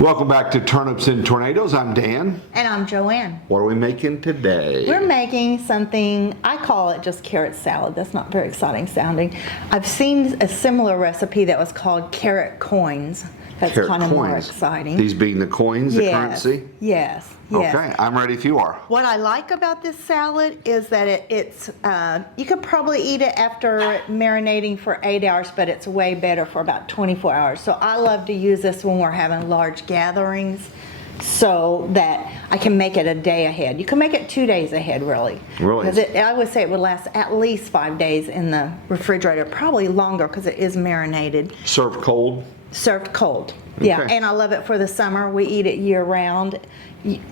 Welcome back to Turnips and Tornadoes. I'm Dan. And I'm Joanne. What are we making today? We're making something, I call it just carrot salad. That's not very exciting sounding. I've seen a similar recipe that was called carrot coins. That's kind of more exciting. These being the coins, the currency? Yes. Okay, I'm ready if you are. What I like about this salad is that it's you could probably eat it after marinating for 8 hours, but it's way better for about 24 hours. So I love to use this when we're having large gatherings so that I can make it a day ahead. You can make it 2 days ahead, really. Really? Because I would say it would last at least 5 days in the refrigerator, probably longer because it is marinated. Served cold? Served cold. Yeah, Okay. and I love it for the summer. We eat it year round.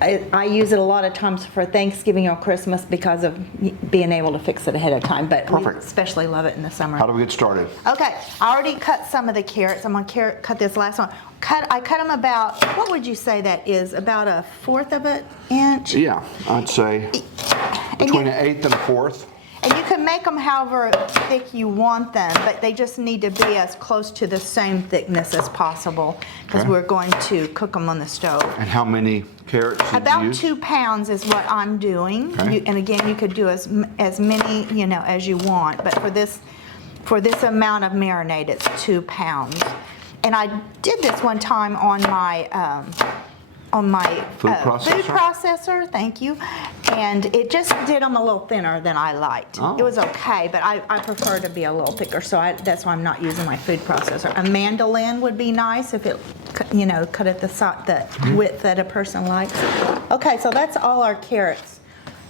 I use it a lot of times for Thanksgiving or Christmas because of being able to fix it ahead of time, but we especially love it in the summer. How do we get started? Okay, I already cut some of the carrots. I'm going to cut this last one. I cut them about, what would you say that is, about 1/4 of an inch? Yeah, I'd say between an eighth and a fourth. And you can make them however thick you want them, but they just need to be as close to the same thickness as possible because we're going to cook them on the stove. And how many carrots did you About use? 2 pounds is what I'm doing. Okay. And again, you could do as many, as you want, but for this amount of marinade, it's 2 pounds. And I did this one time on my Food processor? thank you, and it just did them a little thinner than I liked. Oh. It was okay, but I prefer to be a little thicker, so that's why I'm not using my food processor. A mandolin would be nice if it, cut at the width that a person likes. Okay, so that's all our carrots.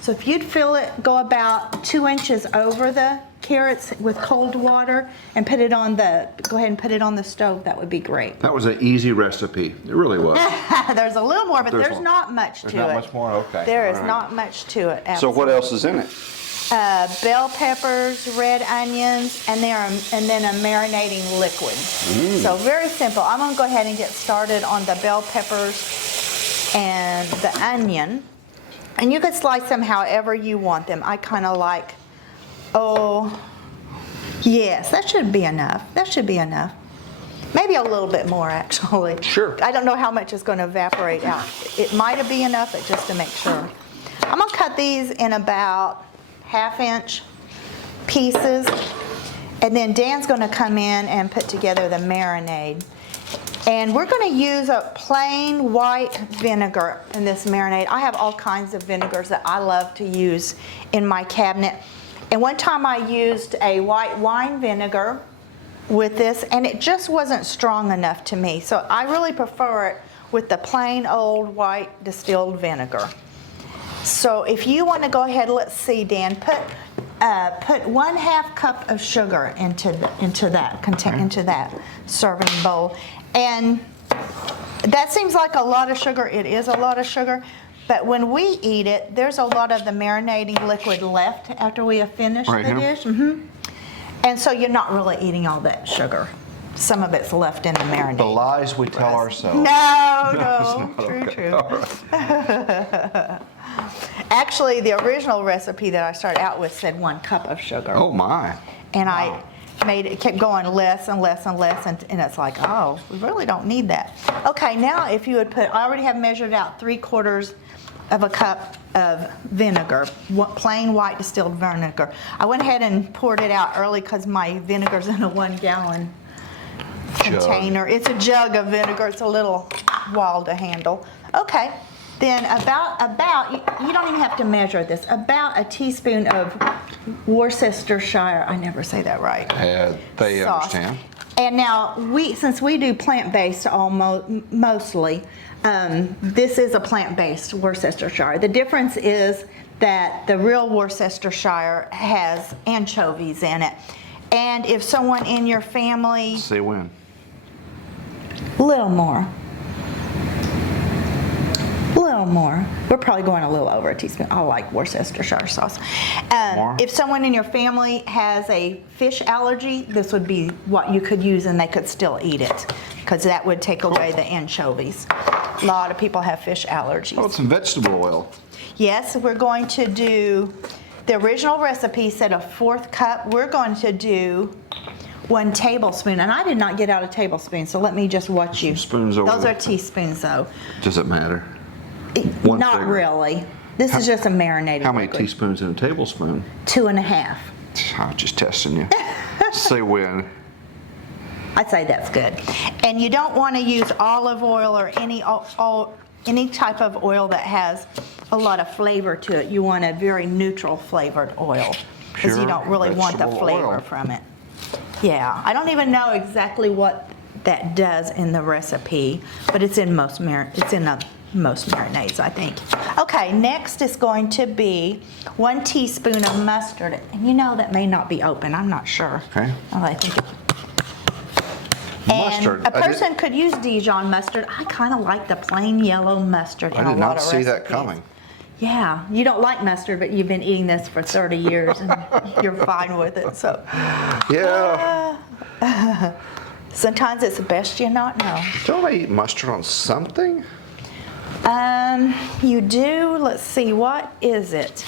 So if you'd fill it, go about 2 inches over the carrots with cold water and go ahead and put it on the stove. That would be great. That was an easy recipe. It really was. There's a little more, but there's not much to it. There's not much more? Okay. There is All right. not much to it. So what else is in it? Bell peppers, red onions, and then a marinating liquid. So very simple. I'm going to go ahead and get started on the bell peppers and the onion. And you could slice them however you want them. I kind of like, yes, that should be enough. That should be enough. Maybe a little bit more, actually. Sure. I don't know how much is going to evaporate out. It might be enough, but just to make sure. I'm going to cut these in about 1/2 inch pieces. And then Dan's going to come in and put together the marinade. And we're going to use a plain white vinegar in this marinade. I have all kinds of vinegars that I love to use in my cabinet. And one time I used a white wine vinegar with this, and it just wasn't strong enough to me. So I really prefer it with the plain old white distilled vinegar. So if you want to go ahead, let's see, Dan, put 1/2 cup of sugar into that serving bowl. And that seems like a lot of sugar. It is a lot of sugar. But when we eat it, there's a lot of the marinating liquid left after we have finished the dish. And so you're not really eating all that sugar. Some of it's left in the marinade. The lies we tell ourselves. No. True. Actually, the original recipe that I started out with said 1 cup of sugar. Oh my. And I kept going less and less and less, and it's like, oh, we really don't need that. Okay, now if you would I already have measured out 3/4 of a cup of vinegar, plain white distilled vinegar. I went ahead and poured it out early because my vinegar's in a 1 gallon container. It's a jug of vinegar. It's a little while to handle. Okay. Then about you don't even have to measure this, about a teaspoon of Worcestershire, I never say that right. They sauce. understand. And now, since we do plant-based mostly, this is a plant-based Worcestershire. The difference is that the real Worcestershire has anchovies in it. And if someone in your family... Say when. Little more. We're probably going a little over a teaspoon. I like Worcestershire sauce. If someone in your family has a fish allergy, this would be what you could use and they could still eat it because that would take away the anchovies. A lot of people have fish allergies. Oh, some vegetable oil. Yes, we're going to do, the original recipe said a 1/4 cup. We're going to do 1 tablespoon, and I did not get out a tablespoon, so let me just watch you. Spoons over Those there. are teaspoons, though. Does it matter? One Not finger. really. This is just a marinated How many liquid. teaspoons in a tablespoon? 2.5. I'm just testing you. Say when. I'd say that's good. And you don't want to use olive oil or any type of oil that has a lot of flavor to it. You want a very neutral flavored oil because you Pure don't really want the vegetable flavor oil. from it. Yeah, I don't even know exactly what that does in the recipe, but it's in most marinades, I think. Okay, next is going to be 1 teaspoon of mustard. And you know that may not be open. I'm not sure. Okay. Oh, I think it. And Mustard. a person could use Dijon mustard. I kind of like the plain yellow mustard in I a did lot not of see that recipes. coming. Yeah, you don't like mustard, but you've been eating this for 30 years and you're fine with it. So Yeah. sometimes it's best you not know. Don't I eat mustard on something? You do. Let's see, what is it?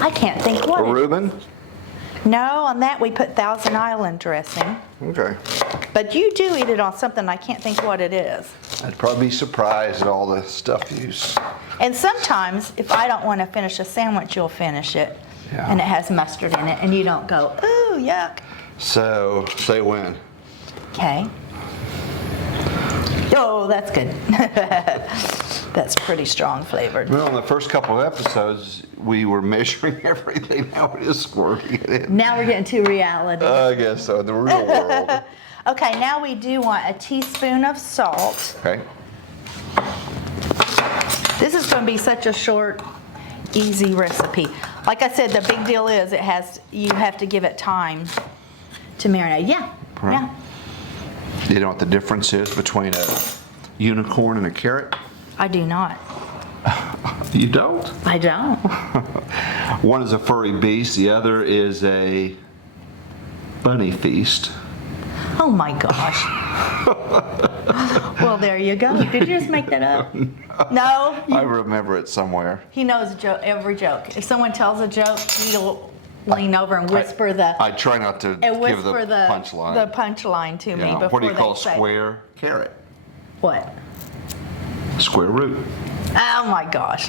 I can't think what A Reuben? No, on that we put Thousand Island dressing. Okay. But you do eat it on something, I can't think what it is. I'd probably be surprised at all the stuff you use. And sometimes, if I don't want to finish a sandwich, you'll finish it. Yeah. And it has mustard in it, and you don't go, ooh, yuck. So, say when. Okay. Oh, that's good. That's pretty strong flavored. Well, in the first couple of episodes, we were measuring everything. Now we're just squirting it in. Now we're getting to reality. I guess so, the real world. Okay, now we do want a teaspoon of salt. Okay. This is going to be such a short, easy recipe. Like I said, the big deal is you have to give it time to marinate. Yeah, Right. yeah. You know what the difference is between a unicorn and a carrot? I do not. You don't? I don't. One is a furry beast, the other is a bunny feast. Oh my gosh. Well, there you go. Did you just make that up? No? I remember it somewhere. He knows every joke. If someone tells a joke, he'll lean over and whisper I try not to give the punchline. the punchline to me Yeah. before What do you call they say square carrot? What? Square root. Oh my gosh.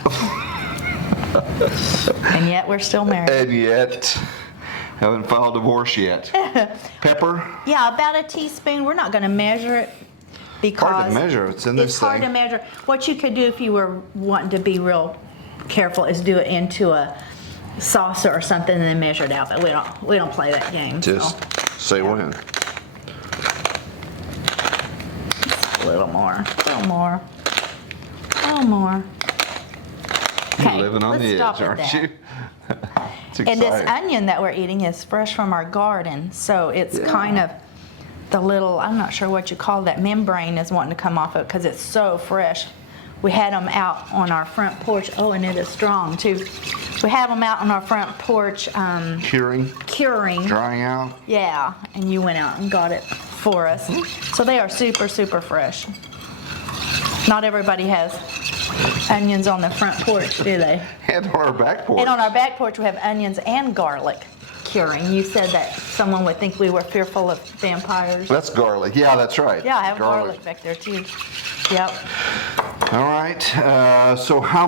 And yet we're still married. And yet, haven't filed divorce yet. Pepper. Yeah, about a teaspoon. We're not going to measure it because Hard to measure. It's in this it's hard thing. to measure. What you could do if you were wanting to be real careful is do it into a saucer or something and then measure it out. But we don't play that game. Just say when. A little more. A little more. A little more. You're Okay, living on let's the edge, stop at aren't that. you? It's And exciting. this onion that we're eating is fresh from our garden, so it's kind of the little, I'm not sure what you call that, membrane is wanting to come off of it because it's so fresh. We had them out on our front porch. Oh, and it is strong too. We have them out on our front porch Curing, curing. drying out. Yeah, and you went out and got it for us. So they are super, super fresh. Not everybody has onions on the front porch, do they? And on our back porch. And on our back porch, we have onions and garlic curing. You said that someone would think we were fearful of vampires. That's garlic. Yeah, that's right. Yeah, I have garlic back there too. Yep. All right. So how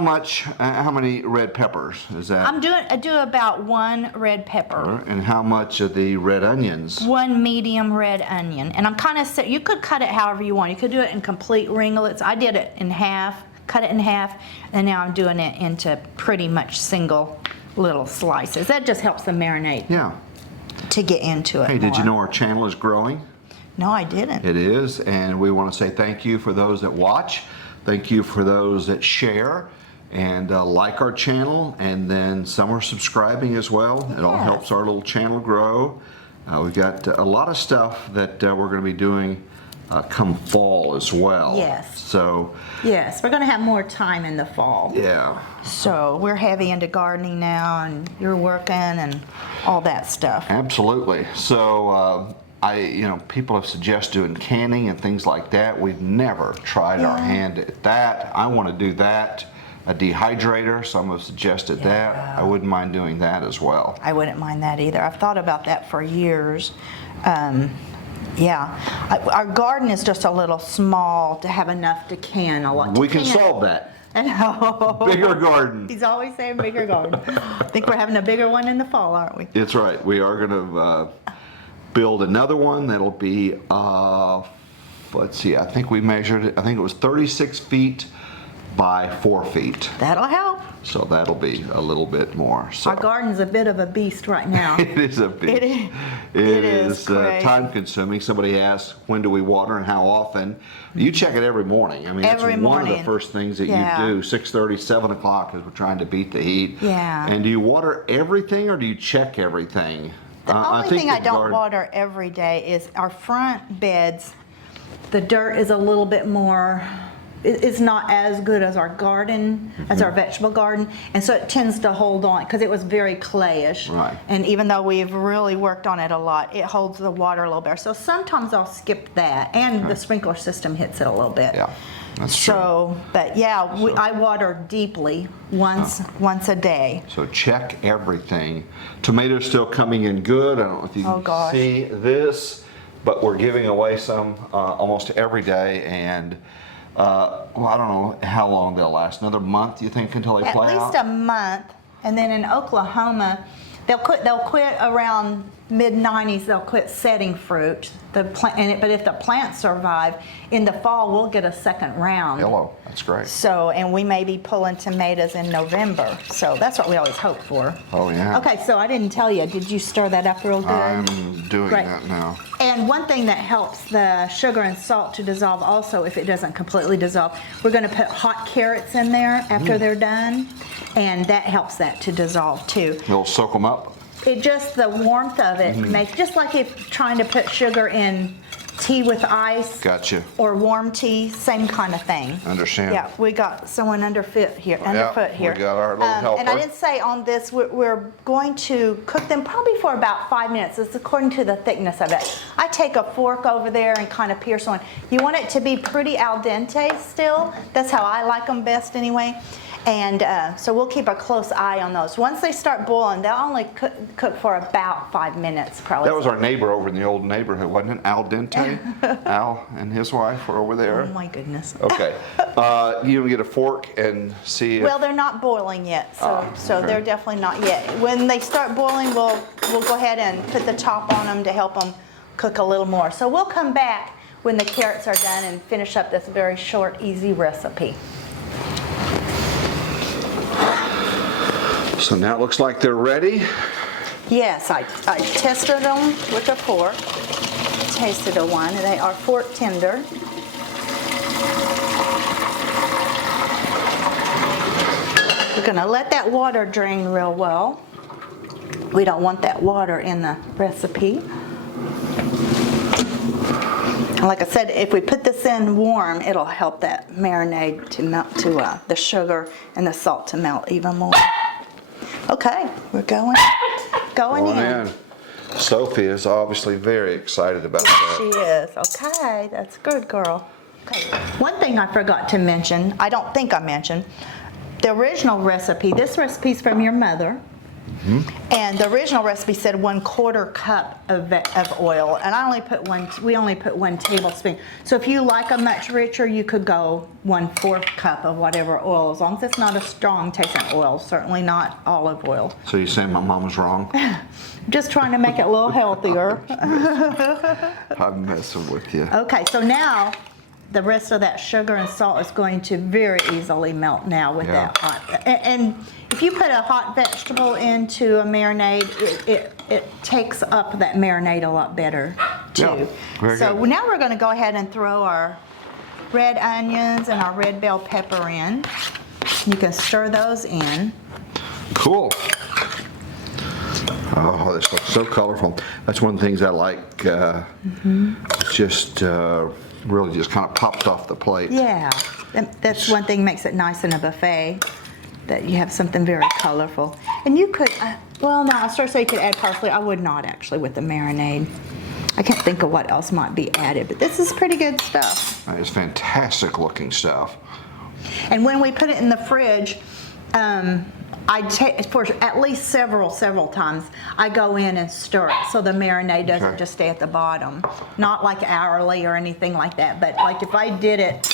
many red peppers is that? I do about 1 red pepper, And how much of the red onions? 1 medium red onion. And I'm kind of, you could cut it however you want. You could do it in complete ringlets. I did it in half, cut it in half, and now I'm doing it into pretty much single little slices. That just helps the marinade Yeah. to get into it Hey, did you more. know our channel is growing? No, I didn't. It is, and we want to say thank you for those that watch. Thank you for those that share and like our channel, and then some are subscribing as well. It all Yes. helps our little channel grow. We've got a lot of stuff that we're going to be doing come fall as well. Yes. So, Yes, we're going to have more time in the fall. yeah. So we're heavy into gardening now, and you're working and all that stuff. Absolutely. So, people have suggested doing canning and things like that. We've never tried our hand at that. I want to do that. a dehydrator. Some have suggested that. I wouldn't mind doing that as well. I wouldn't mind that either. I've thought about that for years. Our garden is just a little small to have enough to can a lot. We can solve that. I know. Bigger garden. He's always saying bigger garden. I think we're having a bigger one in the fall, aren't we? It's right. We are going to build another one that'll be, let's see, I think we measured it, I think it was 36 feet by 4 feet. That'll help. So that'll be a little bit more. So. Our garden's a bit of a beast right now. It is a beast. It is crazy. time consuming. Somebody asked, when do we water and how often? You check it every morning. I mean, Every that's one of the morning. first things that Yeah. you do. 6:30, 7 o'clock as we're trying to beat the heat. Yeah. And do you water everything or do you check everything? The only think thing I the don't garden- water every day is our front beds. The dirt is a little bit more, it's not as good as our garden, as our vegetable garden, and so it tends to hold on because it was very clayish. Right. And even though we've really worked on it a lot, it holds the water a little better. So sometimes I'll skip that, and the sprinkler system hits it a little bit. Yeah, that's true. So, but yeah, I water deeply once a day. So check everything. Tomatoes still coming in good. I don't know if you Oh, can gosh. see this, but we're giving away some almost every day, and well, I don't know how long they'll last. Another month, you think, until they At play least out? a month, and then in Oklahoma, they'll quit around mid-90s. They'll quit setting fruit. But if the plants survive, in the fall we'll get a second round. Hello, that's great. So, and we may be pulling tomatoes in November. So that's what we always hope for. Oh yeah. Okay, so I didn't tell you. Did you stir that up real good? I'm doing Great. that now. And one thing that helps the sugar and salt to dissolve also, if it doesn't completely dissolve, we're going to put hot carrots in there after they're done, and that helps that to dissolve too. You'll soak them up. It just, the warmth of it makes, just like if trying to put sugar in tea with ice. Gotcha. Or warm tea, same kind of thing. Understand. Yeah, we got someone underfoot here. we got our little helper. And I didn't say on this, we're going to cook them probably for about 5 minutes. It's according to the thickness of it. I take a fork over there and kind of pierce one. You want it to be pretty al dente still. That's how I like them best anyway. And so we'll keep a close eye on those. Once they start boiling, they'll only cook for about 5 minutes probably. That was our neighbor over in the old neighborhood, wasn't it? Al Dente? Al and his wife were over there. Oh my goodness. Okay. You can get a fork and see if... Well, they're not boiling yet, so okay. they're definitely not yet. When they start boiling, we'll go ahead and put the top on them to help them cook a little more. So we'll come back when the carrots are done and finish up this very short, easy recipe. So now it looks like they're ready. Yes, I tested them with a fork, tasted a one. They are fork tender. We're gonna let that water drain real well. We don't want that water in the recipe. And like I said, if we put this in warm, it'll help that marinade to melt, the sugar and the salt to melt even more. Okay, we're going in. Sophie is obviously very excited about that. She is. Okay, that's good, girl. Okay. One thing I forgot to mention, I don't think I mentioned, the original recipe, this recipe's from your mother. And the original recipe said 1/4 cup of oil, and we only put 1 tablespoon. So if you like a much richer, you could go 1/4 cup of whatever oil, as long as it's not a strong tasting oil, certainly not olive oil. So you're saying my mom was wrong? Just trying to make it a little healthier. I'm messing with you. Okay, so now the rest of that sugar and salt is going to very easily melt now with Yeah. that hot. And if you put a hot vegetable into a marinade, it takes up that marinade a lot better too. Yeah, very so good. now we're going to go ahead and throw our red onions and our red bell pepper in. You can stir those in. Cool. Oh, this looks so colorful. That's one of the things I like. Just really just kind of pops off the plate. Yeah, that's one thing makes it nice in a buffet, that you have something very colorful. And you could, well, no, I was sure say you could add parsley. I would not actually with the marinade. I can't think of what else might be added, but this is pretty good stuff. That is fantastic looking stuff. And when we put it in the fridge, I take for at least several times. I go in and stir it so the marinade doesn't Okay. just stay at the bottom. Not like hourly or anything like that, but like if I did it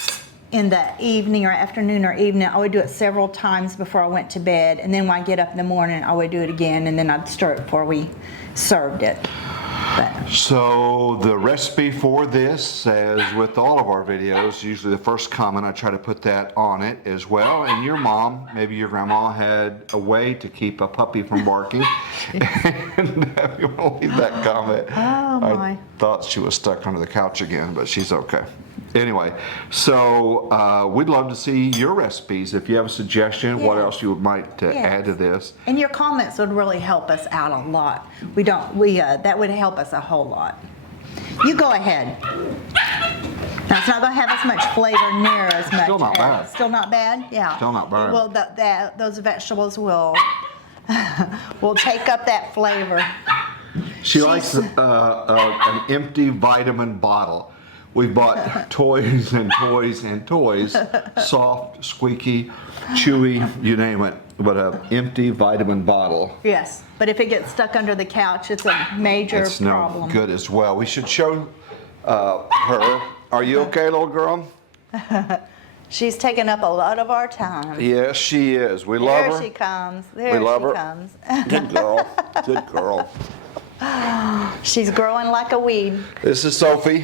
in the evening or afternoon or evening, I would do it several times before I went to bed, and then when I get up in the morning, I would do it again, and then I'd stir it before we served it. But So the recipe for this, as with all of our videos, usually the first comment, I try to put that on it as well. And your mom, maybe your grandma, had a way to keep a puppy from barking. And if you want to leave that comment. Oh, my. I thought she was stuck under the couch again, but she's okay. Anyway, so we'd love to see your recipes. If you have a suggestion, what Yes. else you might add to this. And your comments would really help us out a lot. That would help us a whole lot. You go ahead. Now, it's not going to have as much flavor near as much. Still not bad. Still not bad? Yeah. Still not bad. Well, those vegetables will will take up that flavor. She likes an empty vitamin bottle. We bought toys and toys and toys, soft, squeaky, chewy, you name it, but an empty vitamin bottle. Yes, but if it gets stuck under the couch, it's a major It's problem. no good as well. We should show her. Are you okay, little girl? She's taken up a lot of our time. Yes, she is. We love her. There she comes. There love she her. comes. Good girl. Good girl. She's growing like a weed. This is Sophie.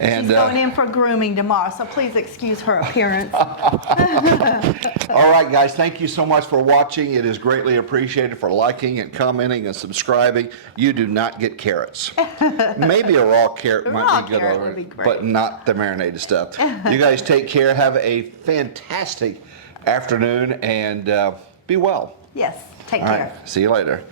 And She's going in for grooming tomorrow, so please excuse her appearance. all right, guys, thank you so much for watching. It is greatly appreciated for liking and commenting and subscribing. You do not get carrots. Maybe a raw carrot might raw be good carrot over would be it, great. but not the marinated stuff. You guys take care. Have a fantastic afternoon and be well. Yes, take All care. right, see you later.